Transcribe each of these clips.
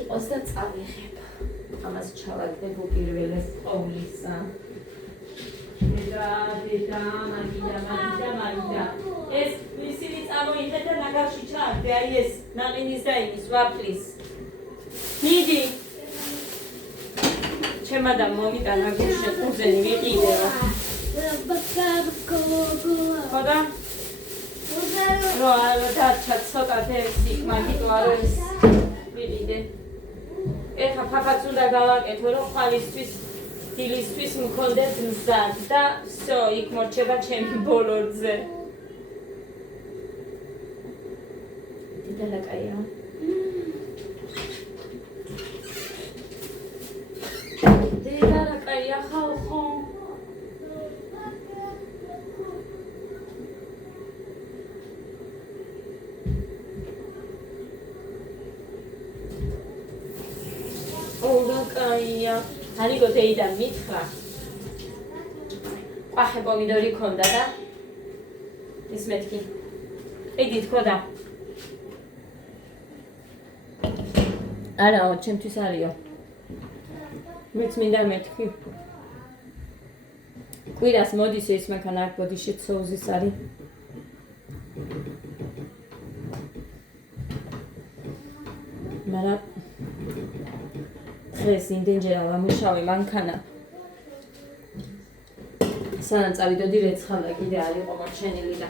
იყოს და წავიღებ. ამას ჩავაგდებ უპირველეს ყოვლისა. დედა, მაგიდა. ეს ისინი წამოიღეთ და ნაგავში ჩააგდე, აი ეს ნაყინის და იმის ვაფლის. მიდი. ჩემ ადამ მომიტანა გუშინ ყურძენი ვიყიდეო. ხოდა? რო დარჩა ცოტათე სიგმაგიტო არ ეს ვიყიდე. ეხა ფაფაც უნდა გავაკეთო, რომ ხვალისთვის დილისთვის მქონდეთ მზად და всё, იქ მორჩება ჩემი ბოლორდზე. დედალაკაია. დედალაკაია ხალხო. ოლაკაია. არიგო დეიდა მითხრა. ყვახე პომიდორი ქონდა და ის მეთქი. იგი თქოდა. არაო, ჩემთვის არისო. მეც მინდა მეთქი. კვირას მოდის ეს მანქანა აქ ბოდიშით სოუზის არის. მაგრამ დღეს იმდენჯერ ავამუშავე მანქანა. სანამ წავიდოდი რეცხალა კიდე არ იყო მორჩენილი და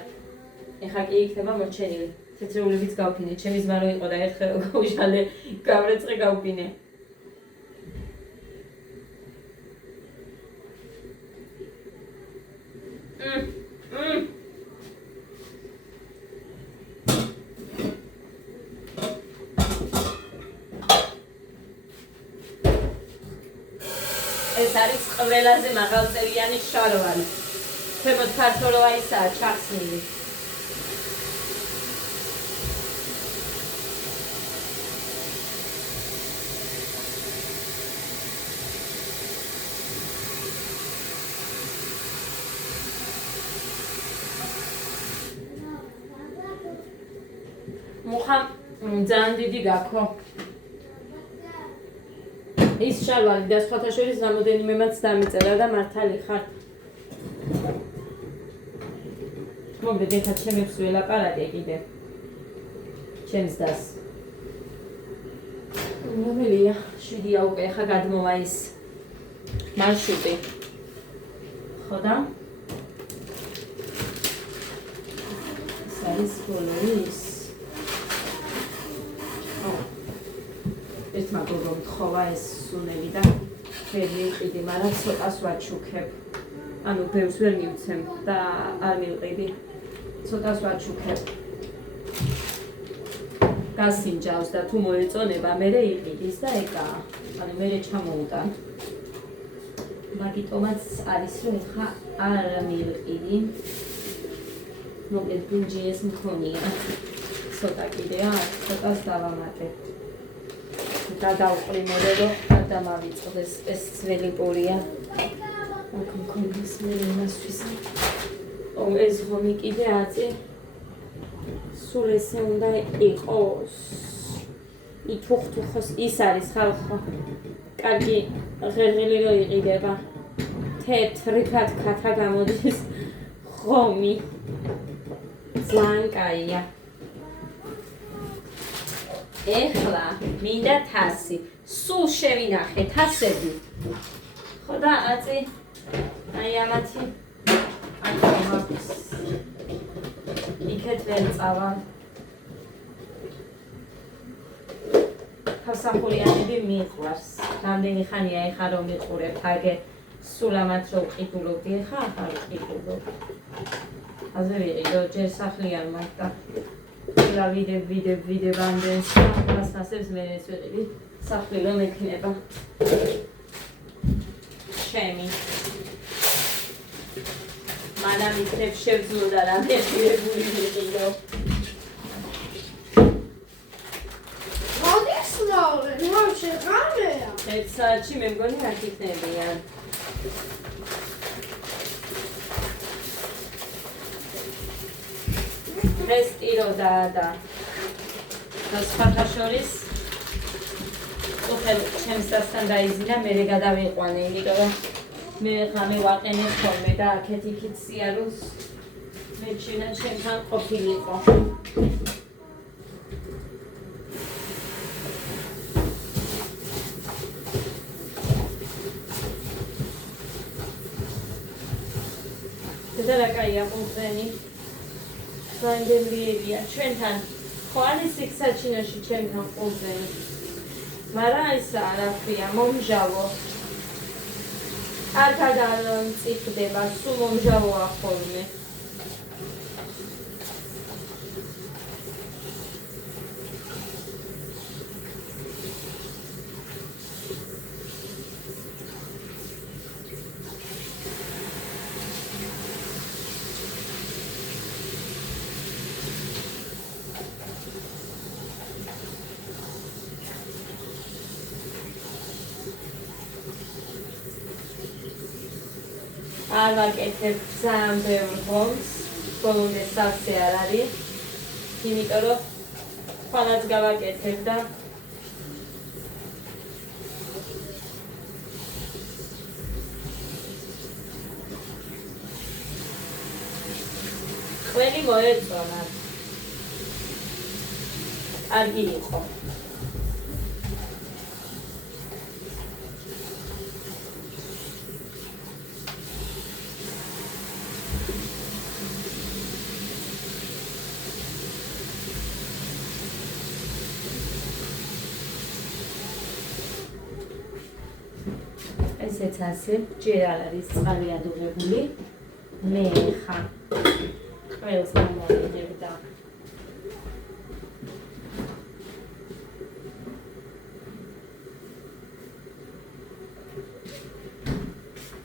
ეხა კი იქნება მორჩენილი. თეთრეულებიც გავფინე, ჩემი ზმა რო იყო და ერთხელ რო გავუშალე, გავრეწყე გავფინე. ეს არის ყველაზე მაღალწევიანი შარვანი. ქვემოთ ქართულოა ისაა ჩახსნილი. მუხა ძალიან დიდი გაქო. ის შარვანი და სხვათა შორის რამოდენიმემაც დამიწერა და მართალი ხარ. მოგდე ეხა ჩემებს ველაპარაკე კიდე. ჩემს დას. რომელია? 7-ია უკვე ეხა გადმოვა ის მარშრუტი. ხოდა? ეს არის ბოლოის. ერთმა გოგომ თხოვა ეს სუნელი და ვერ მივყიდი, მაგრამ ცოტას ვაჩუქებ. ანუ ბევრს ვერ მივცემ და არ მივყიდი. ცოტას ვაჩუქებ. გასინჯავს და თუ მოეწონება, მერე იყიდის და ეკაა. ანუ მერე ჩამოუტან. მაგიტომაც არის რომ ხა არ მივყიდი. მოკლედ ბუნჯიეს მქონია. ცოტა კიდეა, ცოტას დავამატებ. გადავყრინე რომ გადამავიწყდეს ეს ძველი პორია. აქ მქონდეს მე იმასთვის. ეს ხომი კიდე აწი. სულ ესე უნდა იყოს. ითუხთუხოს ის არის ხალხო. კარგი ღერღილი რო იყიდება. თეთრი ქათქათა გამოდის ხომი. ძალიან კაია. ეხლა მინდა თასი. სულ შევინახე თასები. ხოდა აწი აი ამათი აი ამას იქეთ ვერ წავა. ხასახურიანები მიყვარს. რამდენი ხანია ეხა რომ მიყურებ აგე სულ ამათ რო ვყიდულობდი ეხა ახლა ვყიდულობ. აზე ვიყიდო ჯერ სახლიან მაგდა. ვიდებ ამდენს გასასებს მე ეს ვიყიდი სახლი რომ ექნება ჩემი მანამ იქნებ შევძლოდა რა მეხილებული ვიყიდო მოდის ლაურე რა შეღამეა ერთ საათში მე მგონი არ იქნებიან ეს ტირო და სხვათა შორის წუხელ ჩემს დასთან დაიზინა, მე გადავიყვანე, იმიტომ რომ მე ხამე ვაყენე ხოლმე და აქეთ-იქით სიარულს მეჩინა ჩემთან ყოფილიყო. და კაია ყურძენი საინდემრიებია ჩვენთან ხო არის იქ საჩინოში ჩვენთან ყურძენი მაგრამ ისა რა ქვია მომჟავო არქად არ მწიფდება სულ მომჟავოა ხოლმე არ ვაკეთებ ძალიან ბევრ ღომს, ბოლომდე სავსე არ არის, იმიტომ რომ ხვალაც გავაკეთებ და ყველი მოეწონა. კარგი იყო. ესეც ასე, ჯერ არ არის წყალი ადუღებული, მე ხა ყველს დამოვიდებ და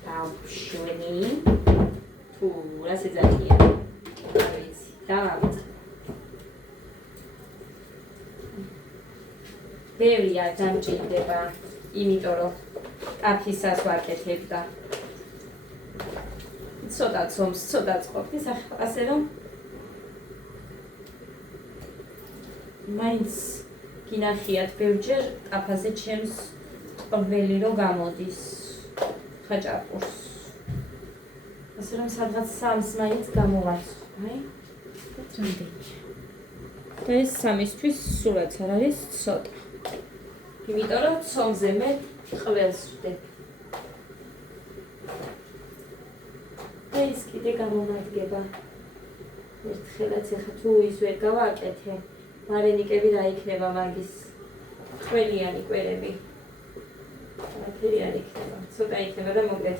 დავშვენი, თუ რა შეძახია, არ ვიცი, დავავიწყე. ბევრი არ დამჭირდება, იმიტომ რომ კაფისას ვაკეთებ და ცოტა ცომს, ცოტა წყობს, ასე რომ მაინც გინახიათ ბევრჯერ კაფაზე ჩემს ყველი რო გამოდის ხაჭაპურს. ასე რომ სადღაც 3-ს მაინც გამოვარცხო, აი? რამდენი. და ეს 3-ისთვის სულაც არ არის ცოტა. იმიტომ რომ ცომზე მე ყველს ვდებ. და ის კიდე გამომადგება. ერთხელაც ეხა თუ ის ვერ გავაკეთე, მარენიკები რა იქნება მაგის ყველიანი კვერები. აქერი არ იქნება. ცოტა იქნება და მოგდეთ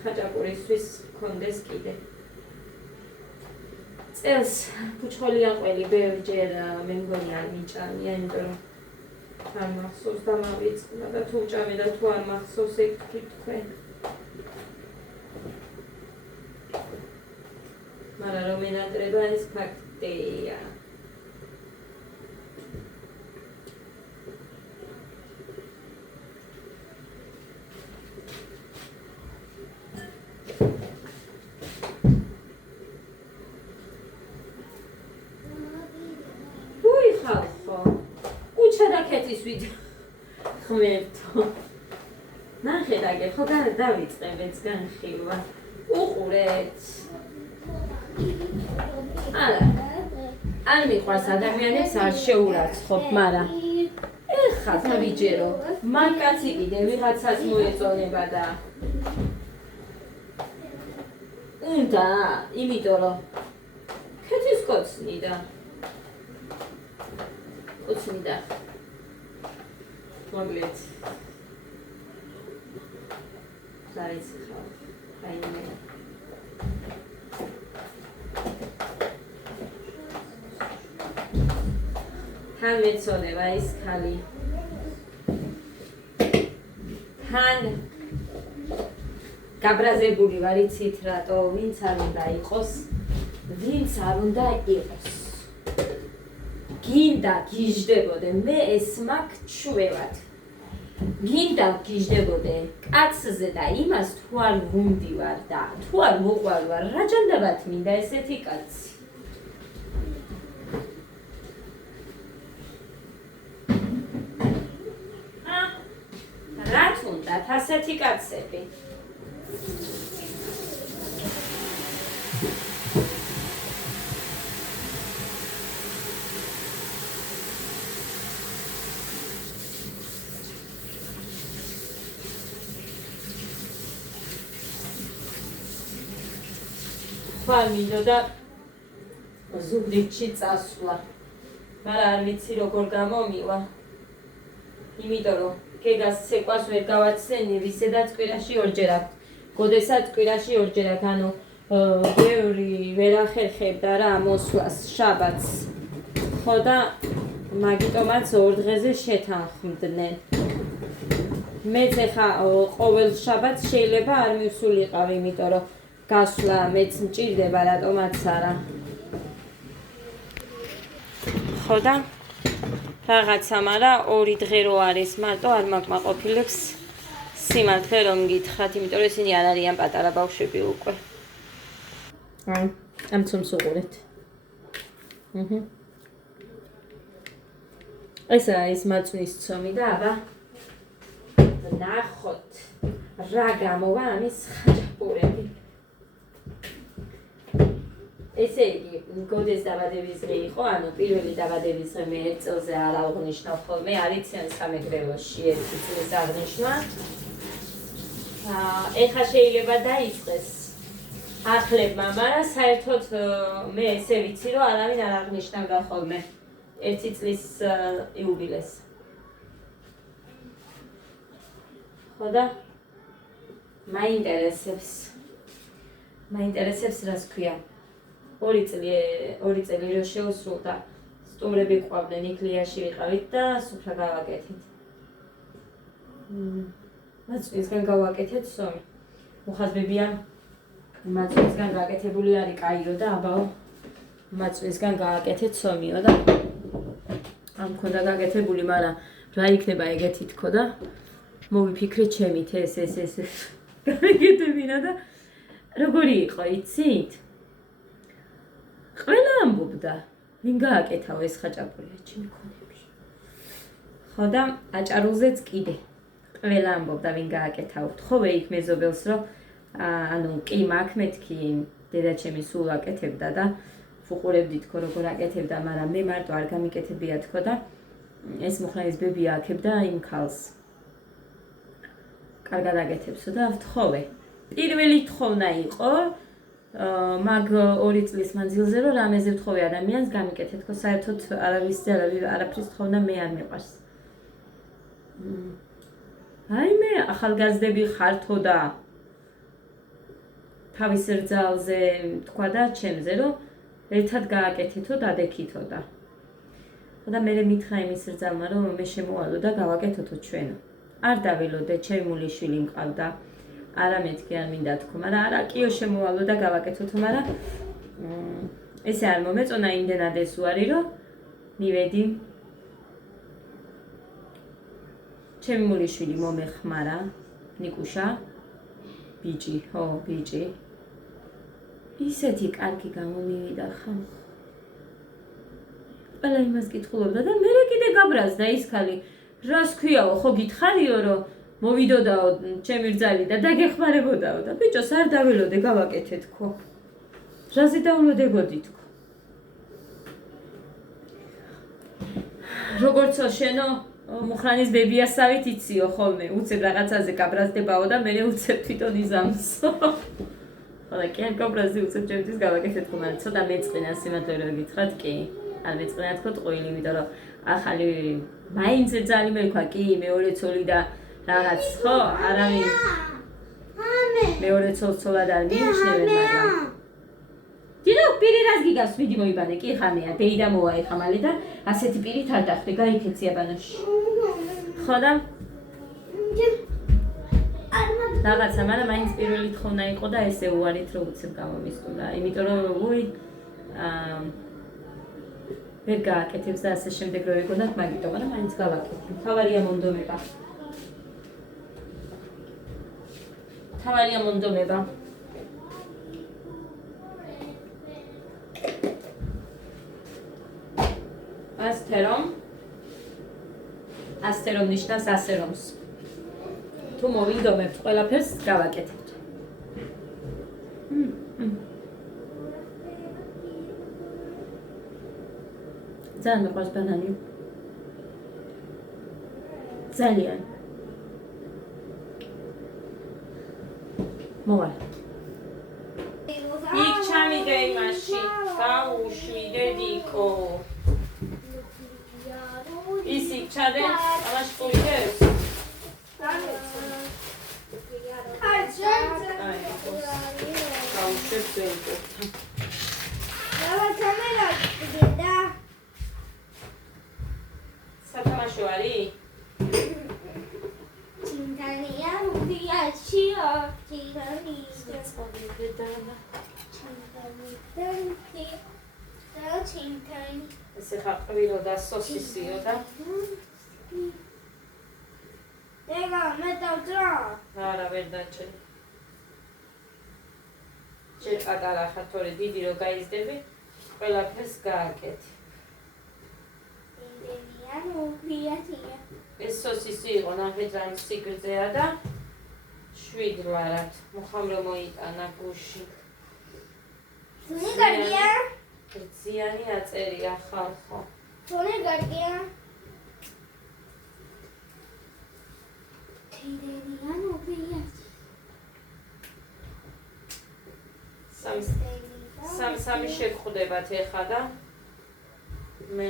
ხაჭაპურისთვის გქონდეს კიდე. წელს ფუჩხოლია ყველი ბევრჯერ მე მგონი არ მიჭამია, იმიტომ რომ არ მახსოვს და მავიწყდა და თუ ჭამე და თუ არ მახსოვს ეგ თქვენ. მაგრამ რომ ენატრება ის ფაქტია. ხმერთო. ნახე დაგე, ხო დავიწყებეც განხილვა. უყურეთ. არა. არ მიყვარს ადამიანებს არ შეურაცხყოფ, მაგრამ ეხა დავიჯერო. მანკაცი კიდე ვიღაცას მოეწონება და უნდა, იმიტომ რომ ქეთის კოცნი და მოკლედ ზარიც ხარ რაიმე თან მეწონება ის ხალი თან გაბრაზებული ვარ იცით რატო ვინც არ უნდა იყოს ვინც არ უნდა იყოს გინდა გიждდებოდე მე ეს მაგ ჩვევად გინდა გიждდებოდე კაცზე და იმას თუ არ ვუნდივარ და თუ არ მოყვარვარ რა ჯანდაბათ მინდა ესეთი კაცი ასეთი კაცები. ხვალ მინდოდა ზუგდიდში წასვლა. მაგრამ არ ვიცი როგორ გამომივა. იმიტომ რომ გეგას ცეკვას ვერ გავაცდენი, ვისედაც კვირაში ორჯერ აქვს. გოდესაც კვირაში ორჯერ აქვს, ანუ ბევრი ვერ ახერხებდა რა მოსვლას შაბათს. ხო და მაგიტომაც ორ დღეზე შეთანხმდნენ. მეც ახლა ყოველ შაბათს შეიძლება არ მივსულიყავ, იმიტომ რომ გასვლა მეც მჭირდება, რატომაც არა. ხო და რაღაცა, მაგრამ ორი დღე რო არის მარტო არ მაკმაყოფილებს სიმართლე რომ გითხრათ, იმიტომ რომ ისინი არ არიან პატარა ბავშვები უკვე. ამ ცომს უყურეთ. ესაა ის მაწვნის ცომი და აბა ნახოთ რა გამოვა ამის ხაჭაპურები. ესე იგი, გოდეს დაბადების დღე იყო, ანუ პირველი დაბადების დღე მე ერთ წელზე არ აღნიშნავ ხოლმე, არ იციან სამეგრელოში ერთი წლის აღნიშვნა. ეხლა შეიძლება დაიწყეს ახლებმა, მაგრამ საერთოდ მე ესე ვიცი, რომ არავინ არ აღნიშნავდა ხოლმე ერთი წლის იუბილეს. ხო და მაინტერესებს რას ქვია. ორი წელი რო შეუსრულდა, სტუმრები ყვავდნენ, იკლიაში ვიყავით და სუფრა გავაკეთეთ. მაწვისგან გავაკეთეთ სომი. მოხაზბებია მაწვისგან გაკეთებული არის კაირო და აბაო მაწვისგან გააკეთეთ სომიო და ამ მქონდა გაკეთებული, მაგრამ რა იქნება ეგეთი თქო და მოვიფიქრე ჩემით ეს გაკეთებინა და როგორი იყო იცით? ყველა ამბობდა, ვინ გააკეთავ ეს ხაჭაპურია ჩემი ქონები. ხო და აჭარულზეც კიდე. ყველა ამბობდა, ვინ გააკეთავთ. ხოვე იქ მეზობელს, რომ ანუ კი მაგ მეთქი დედაჩემი სულ აკეთებდა და ვუყურებდი თქო როგორ აკეთებდა, მაგრამ მე მარტო არ გამიკეთებია თქო და ეს მუხრანის ბებია აკეთებდა იმ ქალს. კარგად აკეთებსო და ვთხოვე. პირველი თხოვნა იყო მაგ 2 წლის მანძილზე რომ რამეზე ვთხოვე ადამიანს გამიკეთე თქო, საერთოდ არაფრის თხოვნა მე არ მიყვარს. მე ახალგაზრდები ხართო და თავის რძალზე თქვა და ჩემზე რომ ერთად გააკეთეთო და დადექითო და. ხო და მე მითხრა იმის რძალმა რომ მე შემოვალო და გავაკეთოთო ჩვენო. არ დაველოდე, ჩემი მულიშვილი მყავდა. არა მეთქი არ მინდა თქო, მაგრამ არა კიო შემოვალო და გავაკეთოთო, მაგრამ ესე არ მომეწონა იმდენად ეს უარი რომ მივედი. ჩემი მულიშვილი მომეხმარა, ნიკუშა, ბიჭი, ხო, ბიჭი. ისეთი კარგი გამომივიდა ხა. ყველა იმას კითხულობდა და მე კიდე გაბრაზდა ის ქალი. რას ქვიაო, ხო გითხარიო რომ მოვიდოდაო ჩემი რძალი და დაგეხმარებოდაო და ბიჭოს არ დაველოდე გავაკეთე თქო. რაზე დაულოდებოდი თქო. როგორცო შენო მუხრანის ბებიასავით იციო ხოლმე, უცებ რაღაცაზე გაბრაზდებაო და მე უცებ თვითონ იზამსო. ხოლმე კი არ გაბრაზდი უცებ ჩემთვის გავაკეთე თქო, მაგრამ ცოტა მეწყინა სიმართლე რომ გითხრათ, კი. არ მეწყინა თქო ტყუილი, იმიტომ რომ ახალი მაინც რძალი მეკვა, კი, მეორე ცოლი და რაღაც ხო, არავინ მეორე ცოლად არ მიიჩნევენ, მაგრამ დიო, პირი რას გიგავს, ვიდი მოიბანე, კი ხანია, დეიდა მოვა ეხა მალე და ასეთი პირით არ დახტე, გაიქეცი აბანოში. ხო და რაღაცა, მაგრამ მაინც პირველი თხოვნა იყო და ესე უარით რომ უცებ გამომისწოდა, იმიტომ რომ ვერ გააკეთებს და ასე შემდეგ რო ეგონათ მაგიტო, მაგრამ მაინც გავაკეთე. თავარია მონდომება. თავარია მონდომება. ასტერომ ნიშნავს ასერომს. თუ მოვინდომებთ ყველაფერს გავაკეთებთ. ძალიან მიყვარს ბანანი. ძალიან. მოვალ. იქ ჩამიდე იმაში, გაუშვი დედიკო. ის იქ ჩადე, ამაში ყურიდებს? გაუშვებ დედიკო. სათამაშო არის? ესე ხაყვილო და სოსისიო და არა ვერ დაჭერი. ჯერ პატარა ხარ თორე დიდი რო გაიზრდები, ყველაფერს გააკეთი. ეს სოსისი იყო ნახეძრანის სიგრძეა და 7 ლარად. მოხამრო მოიტანა გუში. გრძიანი აწერია ხალხო. სამი შეგხვდებათ ეხა და მე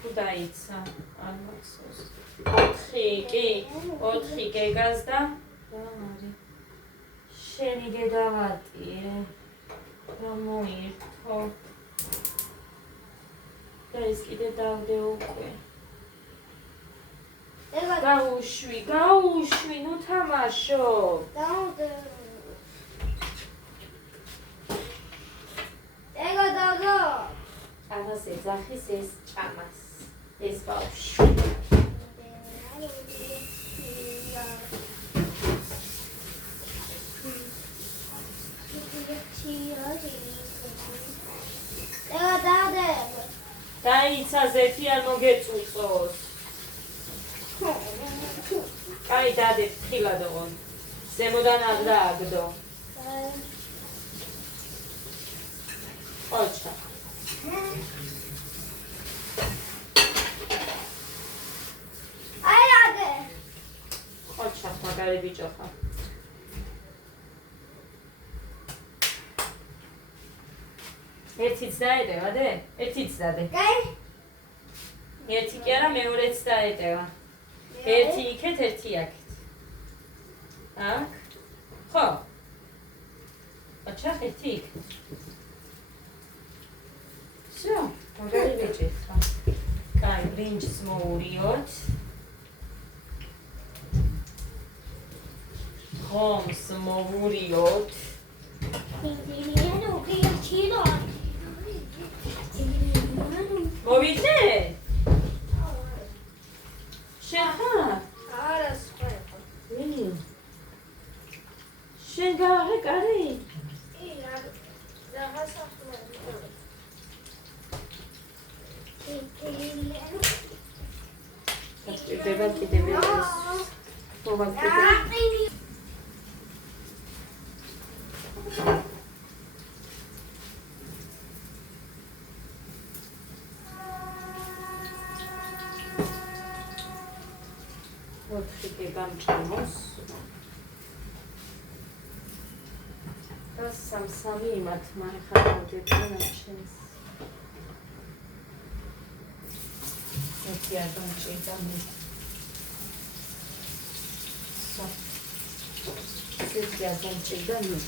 თუ დაიცა არ მახსოვს 4 გეგას და რა არის შენი გედავატიე და მოირთო და ეს კიდე დავდე უკვე გაუშვი ნუ თამაშო აღას ეძახის ეს ჭამას ეს ბავშვი დაიცა ზეთი არ მოგეწუწოს კაი დადე ფრთხილად ოღონ ზემოდან არ დააგდო ოჩა ოჩა მაგარი ბიჭო ხარ ერთიც დაედევა დე? ერთიც დადე ერთი კი არა მეორეც დაედევა ერთი იქეთ ერთი აქეთ აქ ხო ოჩახ ერთი იქეთ всё მაგარი ბიჭი ხარ კაი ბრინჯს მოურიოთ ხომს მოვურიოთ მოვიდე? შენ ხარ? არა სხვა შენ გავაყარი? დაჭირდება კიდევ ეს მოვაკეთე გამჭამოს და სამსამი იმათ მარხავდები ნაჩენს ერთი არ გამჭირდა მე ერთი არ გამჭირდა მე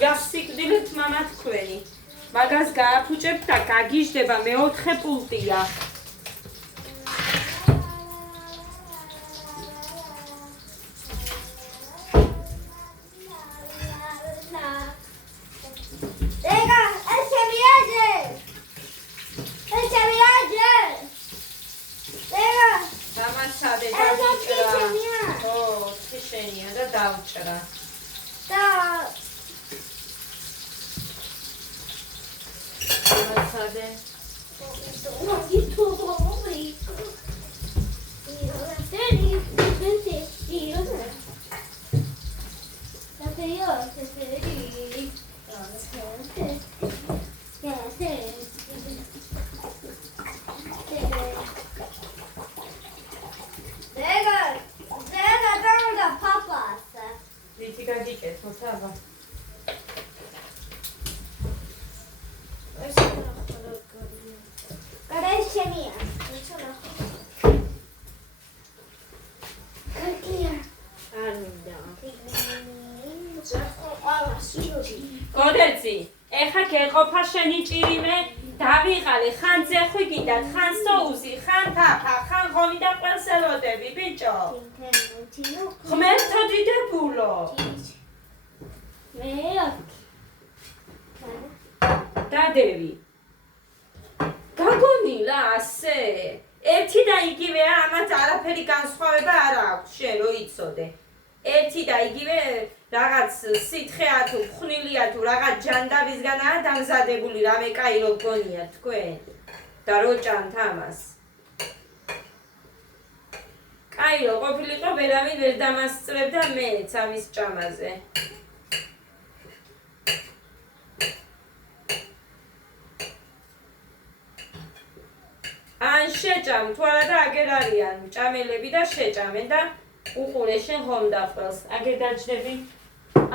გასიკდილეთ მამა თქვენი მაგას გააფუჭებთ და გაგიჟდება მეოთხე პულტია დეგა ეს ჩემია დავჭრა. და ამაცადე. რითი გაგიკეთოთ აბა? გოდერძი, ეხა გეყოფა შენი ჭირიმე, დავიღალე, ხან ძეხვი გინდათ, ხან სოუსი, ხან თაფა, ხან ღომი და ყველსელოდები, ბიჭო. ღმერთო დიდებულო. დადევი. გაგონილა ასე? ერთი და იგივეა, ამათ არაფერი განსხვავება არ აქვს, შენ რო იცოდე. ერთი და იგივე რაღაც სითხეა თუ ხვნილია თუ რაღაც ჯანდაბისგანაა დამზადებული, რამე კაი რო გგონიათ თქვენ და რო ჭამთ ამას. კაი რო ყოფილიყო, ვერავინ ვერ დამასწრებდა მეც ამის ჭამაზე. ან შეჭამ თუ არა და აგერ არიან ჭამელები და შეჭამენ და უყურე შენ ღომ დახველს. აგერ დაჯდები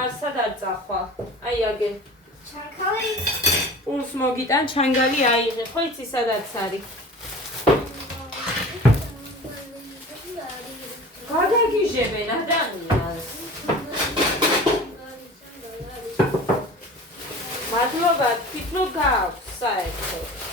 არსად არ წახვა. აი აგერ. ჩანქალი. ურს მოგიტან ჩანგალი აიღე. ხო იცი სადაც არის? გადაგიჟებენ ადამიანს. მადლობა, თქვით რომ გააქვს საერთოდ.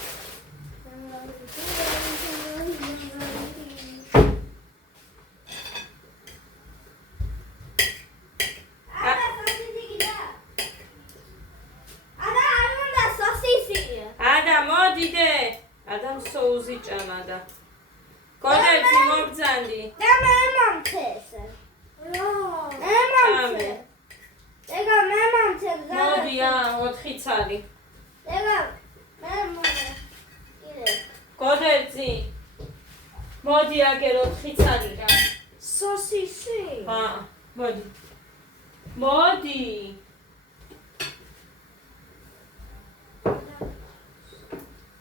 ადამ სოუსი ჭამა და გოდერძი მოგძანდი და მე მომწესე. ემომწე. ega მე მომწე. მოდი 4 ცალი. ega მე მომწე. გოდერძი მოდი აგერ 4 ცალი რა. სოსისი. მოდი. მოდი.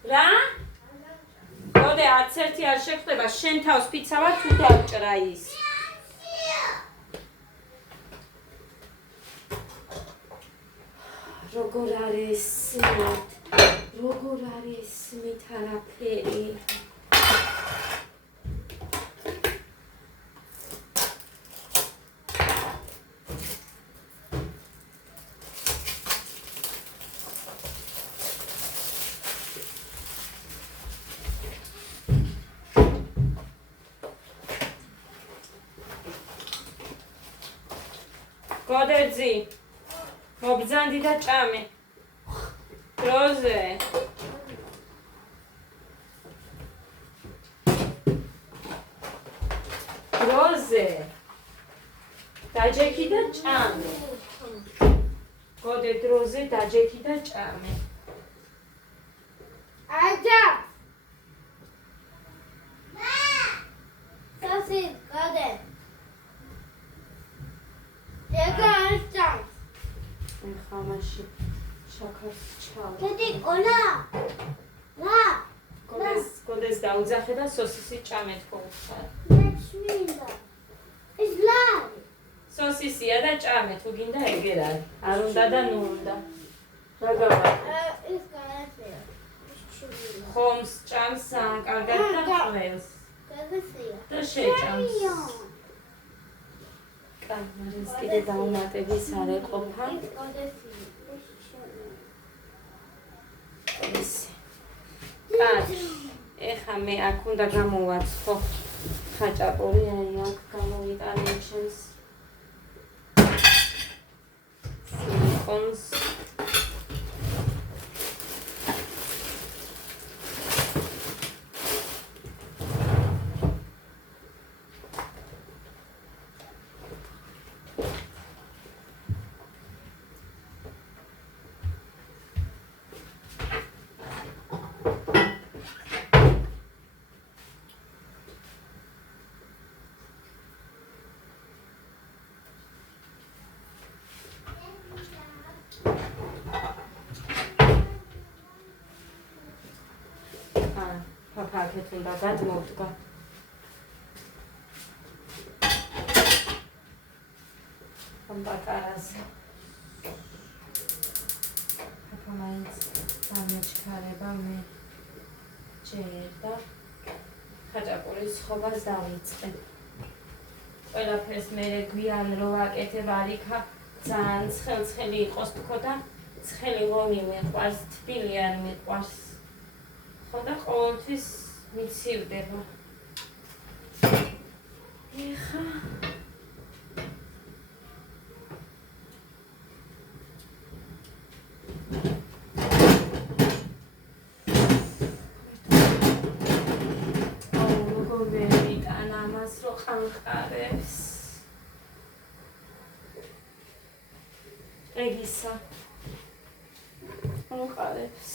რა? გოდე არც ერთი არ შეხვდება, შენ თავს ფიცავა თუ დავჭრა ის. როგორ არის სმით? როგორ არის სმით არაფერი? გოდერძი მობძანდი და ჭამე. დროზე. დროზე. დაჯექი და ჭამე. გოდე დროზე დაჯექი და ჭამე. აჯა. სოსი გოდე. ega arstams. ეხა მაშინ შაქარს ჩავ. კედი ყოლა. ლა. გოდეს დაუძახე და სოსისი ჭამე თქო უხარ. მეჩმინდა. ეს ლარი. სოსისია და ჭამე თუ გინდა ეგერ არის. არ უნდა და ნუ უნდა. რა გავა? ეს გააცია. ხომს ჭამს კარგად და ყველს. გაგაცია. და შეჭამს. კამერას კიდე დაუმატების არ ეყოფა. ეხა მე აქ უნდა გამოვაცხო ხაჭაპური, აი აქ გამოვიტანე ჩემს სილიკონს. აქეთ უნდა გადმოვდგა. ამბაკარაზე. აფა მაინც დამეჩქარება მე ჯერდა. ხაჭაპურის ხობას დავიწყებ. ყველაფერს მე გვიან რო ვაკეთებ არ იქა ძალიან ცხელი იყოს თქო და ცხელი ღომი მიყვარს, თბილი არ მიყვარს. ხო და ყოველთვის მიცივდება. ეხა ყანყარებს. ეგისა. ყანყარებს.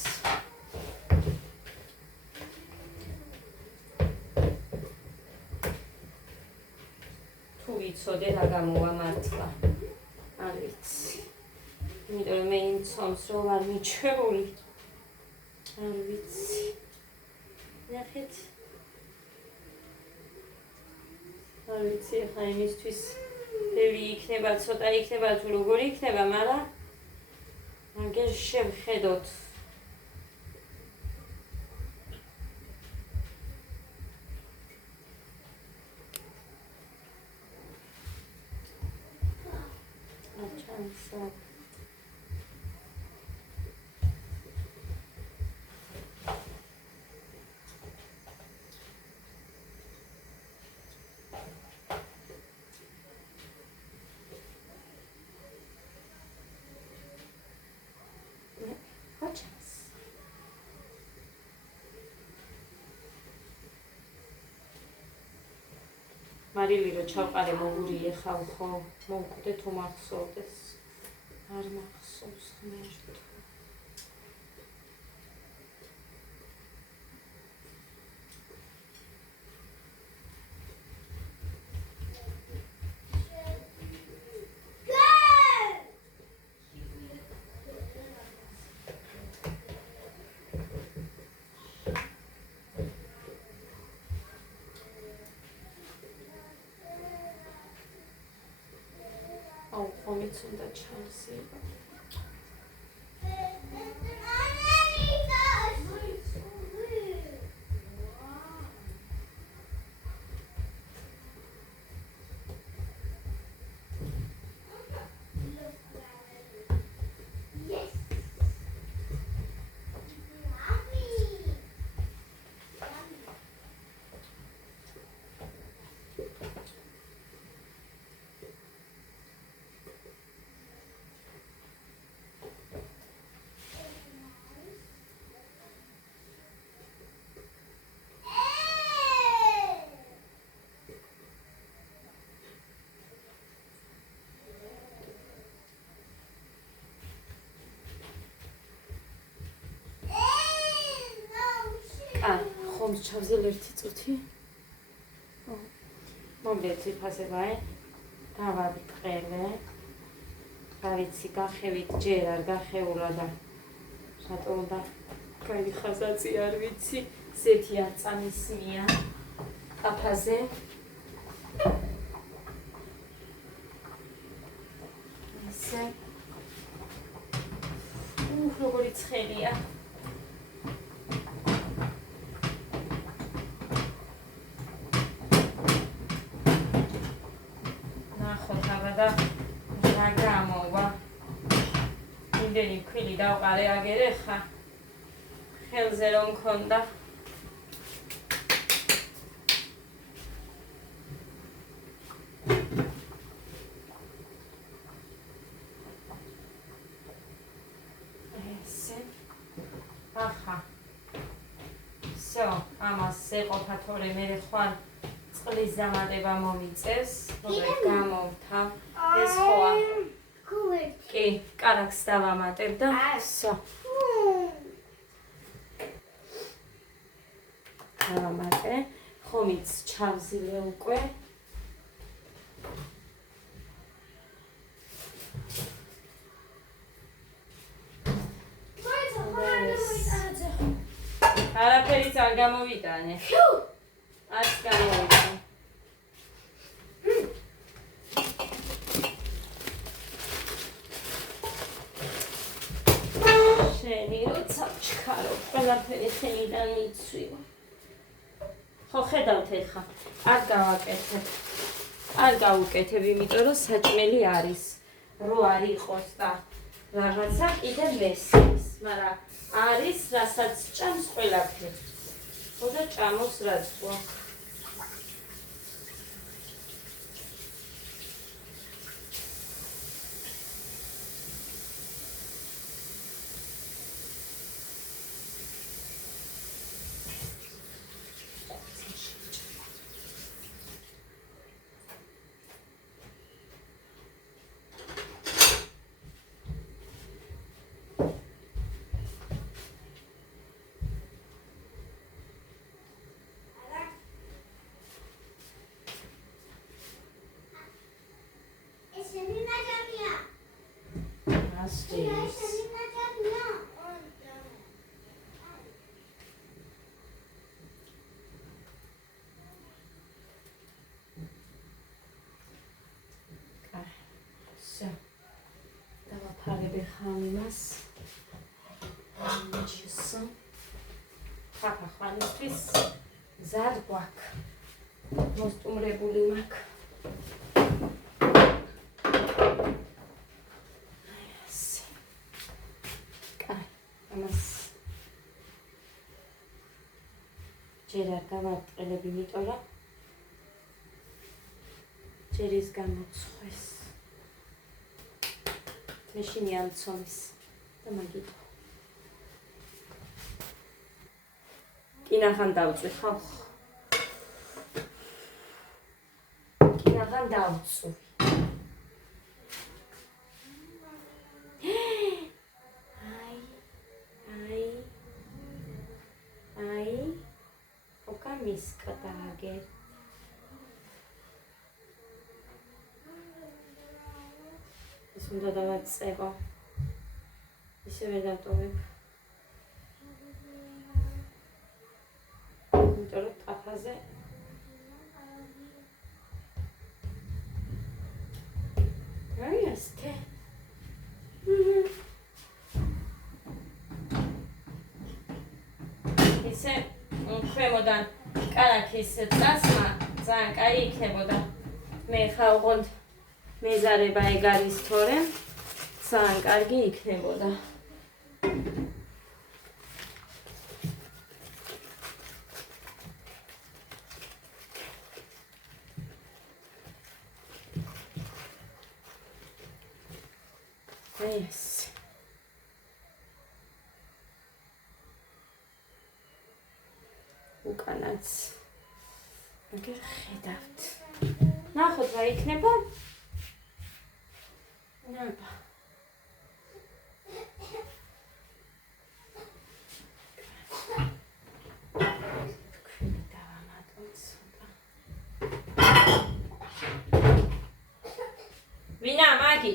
თუ ვიცოდე რა გამოვამართლა. არ ვიცი. იმიტომ რომ მე იმ ცომს რო ვარ მიჩვეული. არ ვიცი. ნახეთ. არ ვიცი ახლა იმისთვის ბევრი იქნება, ცოტა იქნება თუ როგორი იქნება, მაგრამ აგერ შევხედოთ. აჩანსა. მარილი რო ჩავყარე მოგურიე ხავ ხო მოვკვდე თუ მახსოვდეს არ მახსოვს ღმერთო ხომიც უნდა ჩავსება. ხომს ჩავზელ ერთი წუთი. მოგდეთ ფასებაე. დავაბრყელე. რა ვიცი, გახევით ჯერ არ გახეულა და რატომ და კაი ხაზაცი არ ვიცი. ზეთი არ წამისმია. აფაზე. ესე. როგორი ცხელია. და რა გამოვა იმდენი ქვილი დავყარე აგერე ხა ხელზე რომ მქონდა ესე ახა всё ამას ეყოფა თორე მე ხვალ წყლის დამატება მომიწევს მოგეთ გამოვთა ეს ხოა კი კარაქს დავამატებ და всё დავამატე ხომიც ჩავზილე უკვე არაფერი მაინც არ გამოვიტანე. არც გამოვიტანე. შენი როცა ჩქარო, ყველაფერი ხელიდან მიცვივა. ხო ხედავთ ეხა, არ გავაკეთებ. არ გავუკეთებ, იმიტომ რომ საჭმელი არის. რო არ იყოს და რაღაცა კიდე მესმის, მაგრამ არის რასაც ჭამს ყველაფერი. ხო და ჭამოს რაც გვაქვს. დავაფარებ ხან იმას. ჩესო. ხაფა ხანისთვის მზად გვაქვს. მოსტუმრებული მაქვს. ჯერ არ გავარტყელებ, იმიტომ რომ ჯერ ის გამოცხეს. მეშინი ამცომის და მაგიტო. კინახან დავწვი ხალხ. კინახან დავწვი. აი. Oka miska dage. Es უნდა დავაწევო. ისე ვერ დავტოვებ. იმიტომ რომ ტაფაზე აი ასте. ისე ქვემოდან კალათის წასმა ძალიან კაი იქნებოდა. მე ხა უყოდ მეზარება ეგ არის თორე ძალიან კარგი იქნებოდა. ეს უკანაც აგერ ხედავთ. ნახოთ რა იქნება. ნაბა. თქვენი დავამატოთ ცოტა. ვინა მაგი?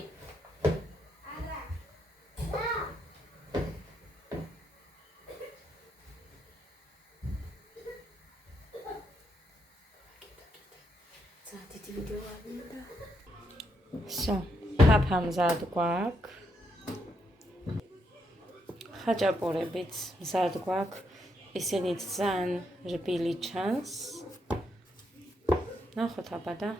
So, papa mzad gwak. ხაჭაპურებიც მზად გვაქვს. ისინიც ძალიან რბილი ჩანს. ნახოთ აბა და